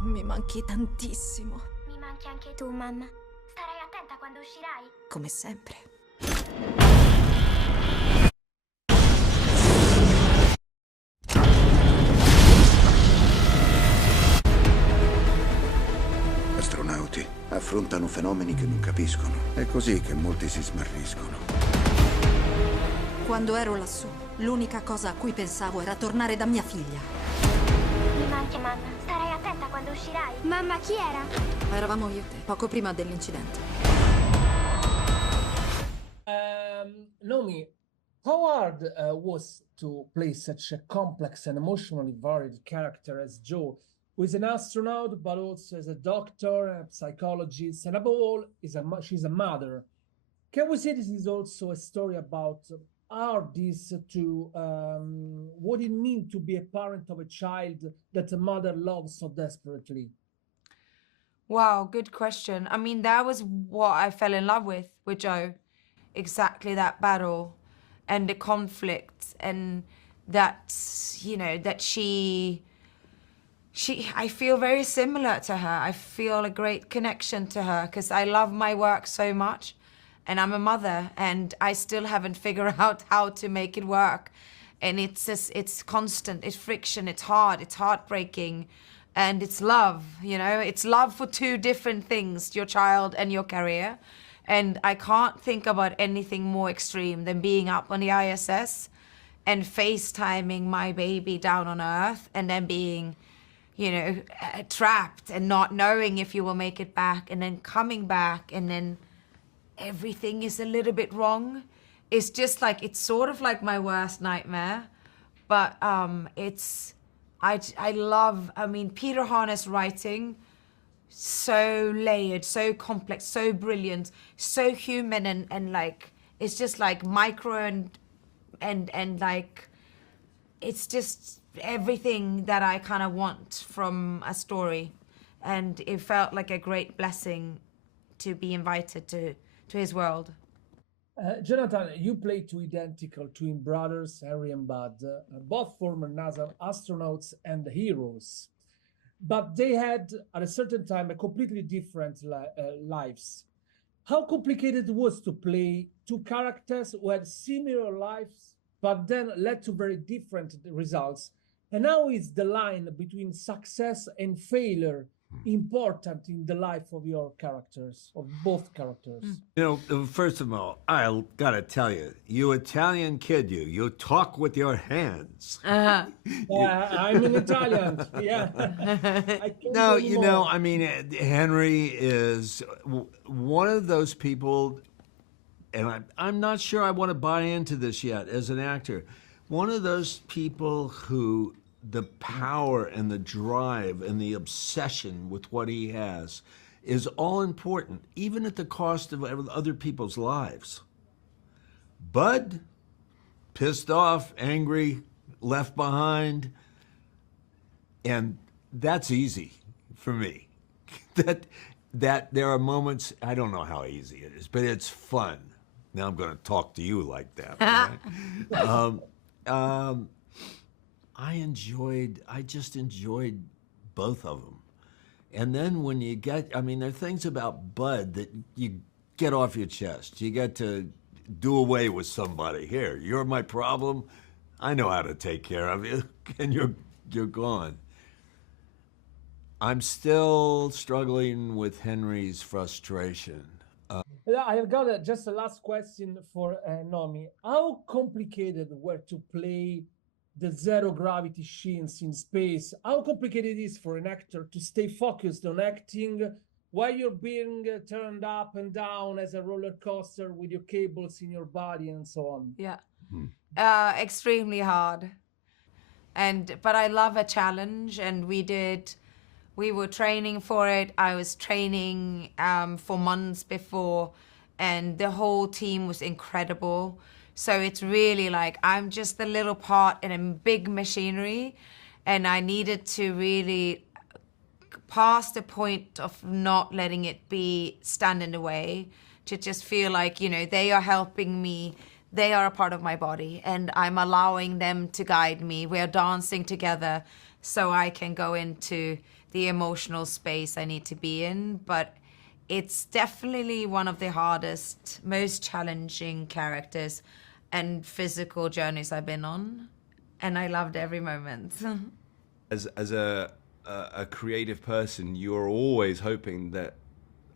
Mi manchi tantissimo. Mi manchi anche tu, mamma. Starai attenta quando uscirai? Come sempre. Astronauti affrontano fenomeni che non capiscono. È così che molti si smarriscono. Quando ero lassù, l'unica cosa a cui pensavo era tornare da mia figlia. Mi manchi, mamma. Starai attenta quando uscirai? Mamma, chi era? Eravamo io e te, poco prima dell'incidente. Noomi, how hard was to play such a complex and emotionally varied character as Joe, who is an astronaut, but also as a doctor, a psychologist, and above all, she's a mother. Can we say this is also a story about how this to what it means to be a parent of a child that a mother loves so desperately? Wow, good question. I mean, that was what I fell in love with Joe. Exactly that battle and the conflict, and that, you know, that she I feel very similar to her. I feel a great connection to her because I love my work so much, and I'm a mother, and I still haven't figured out how to make it work. And it's just, it's constant, it's friction, it's hard, it's heartbreaking, and it's love, you know? It's love for two different things, your child and your career. And I can't think about anything more extreme than being up on the ISS and FaceTiming my baby down on Earth, and then being, you know, trapped and not knowing if you will make it back, and then coming back, and then everything is a little bit wrong. It's just like, it's sort of like my worst nightmare, but I love, I mean, Peter Harness writing, so layered, so complex, so brilliant, so human, and like, it's just like micro and like, it's just everything that I kind of want from a story. And it felt like a great blessing to be invited to his world. Jonathan, you play two identical twin brothers, Harry and Bud, both former NASA astronauts and heroes. But they had, at a certain time, a completely different lives. How complicated it was to play two characters who had similar lives, but then led to very different results? And how is the line between success and failure important in the life of your characters, of both characters? You know, first of all, I gotta tell you, you Italian kid, you talk with your hands. Yeah, I'm an Italian. Yeah. No, you know, I mean, Henry is one of those people, and I'm not sure I want to buy into this yet as an actor. One of those people who the power and the drive and the obsession with what he has is all important, even at the cost of other people's lives. Bud, pissed off, angry, left behind, and that's easy for me. that there are moments, I don't know how easy it is, but it's fun. Now I'm going to talk to you like that. Right? I just enjoyed both of them. And then when you get, I mean, there are things about Bud that you get off your chest. You get to do away with somebody. Here, you're my problem. I know how to take care of you, and you're gone. I'm still struggling with Henry's frustration. I have got just a last question for Noomi. How complicated were to play the zero gravity scenes in space? How complicated it is for an actor to stay focused on acting while you're being turned up and down as a roller coaster with your cables in your body and so on? Yeah, extremely hard. But I love a challenge, and we were training for it. I was training for months before, and the whole team was incredible. So it's really like, I'm just the little part in a big machinery, and I needed to really pass the point of not letting it stand in the way, to just feel like, you know, they are helping me, they are a part of my body, and I'm allowing them to guide me. We're dancing together, so I can go into the emotional space I need to be in. But it's definitely one of the hardest, most challenging characters and physical journeys I've been on. And I loved every moment. As a creative person, you're always hoping that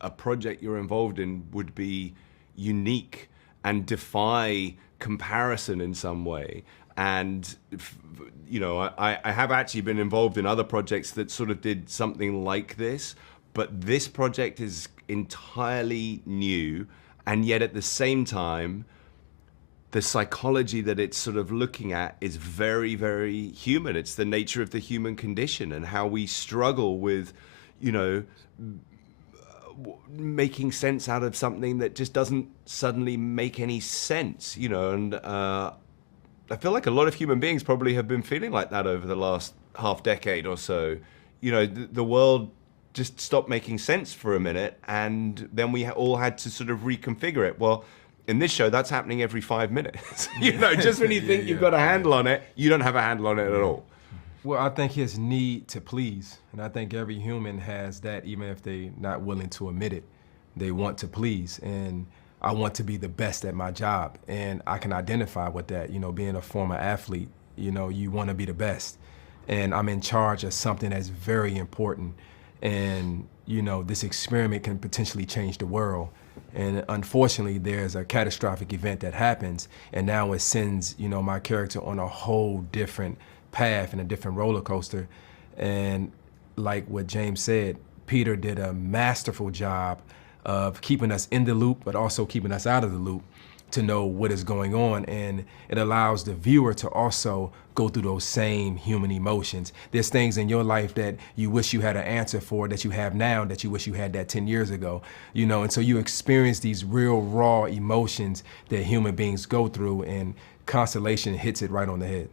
a project you're involved in would be unique and defy comparison in some way. And you know, I have actually been involved in other projects that sort of did something like this, but this project is entirely new, and yet at the same time, the psychology that it's sort of looking at is very, very human. It's the nature of the human condition and how we struggle with, you know, making sense out of something that just doesn't suddenly make any sense, you know. And I feel like a lot of human beings probably have been feeling like that over the last half decade or so. You know, the world just stopped making sense for a minute, and then we all had to sort of reconfigure it. Well, in this show, that's happening every 5 minutes. You know, just when you think you've got a handle on it, you don't have a handle on it at all. Well, I think his need to please, and I think every human has that, even if they're not willing to admit it. They want to please, and I want to be the best at my job, and I can identify with that. You know, being a former athlete, you know, you want to be the best, and I'm in charge of something that's very important, and, you know, this experiment can potentially change the world. And unfortunately, there's a catastrophic event that happens, and now it sends, you know, my character on a whole different path and a different roller coaster. And like what James said, Peter did a masterful job of keeping us in the loop, but also keeping us out of the loop to know what is going on. And it allows the viewer to also go through those same human emotions. There's things in your life that you wish you had an answer for that you have now that you wish you had that 10 years ago, you know, and so you experience these real raw emotions that human beings go through, and Constellation hits it right on the head.